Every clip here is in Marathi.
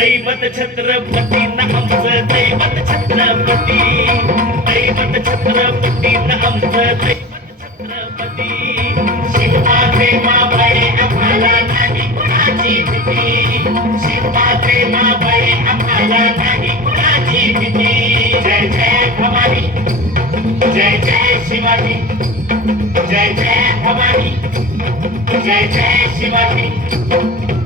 दैवत छत्रपती न आमचं दैवत छत्रपती. दैवत छत्रपती न आमचं दैवत छत्रपती. शिवबाचे माबळे आम्हाला नाही कुणाची भीती. शिवबाचे माबळे आम्हाला नाही कुणाची भीती. जय जय भवानी जय जय शिवाजी जय जय भवानी जय जय शिवाजी.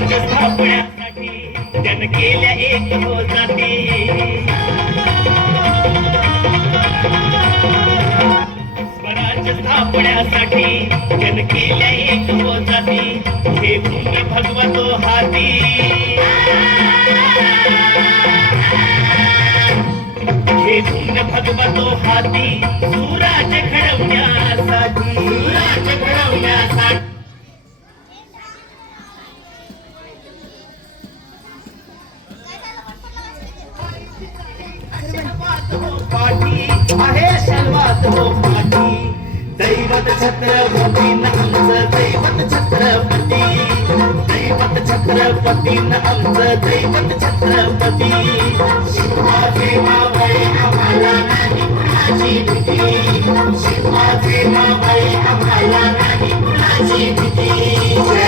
स्वराज्य स्थापण्यासाठी त्यानं केल्या एक हो जाती स्वराज्य स्थापण्यासाठी त्यानं केल्या एक हो जाती हे गुण भगवतो हाती. हे गुण भगवतो हाती. पाठी आहे सर्वात पाठी दैवत छत्रपती आमचं दैवत छत्रपती. दैवत छत्रपती न आमचं दैवत छत्रपती. शिवाजी मावळे आम्हाला नाही कुणाची भीती. शिवाजी आम्हाला नाही कुणाची भीती.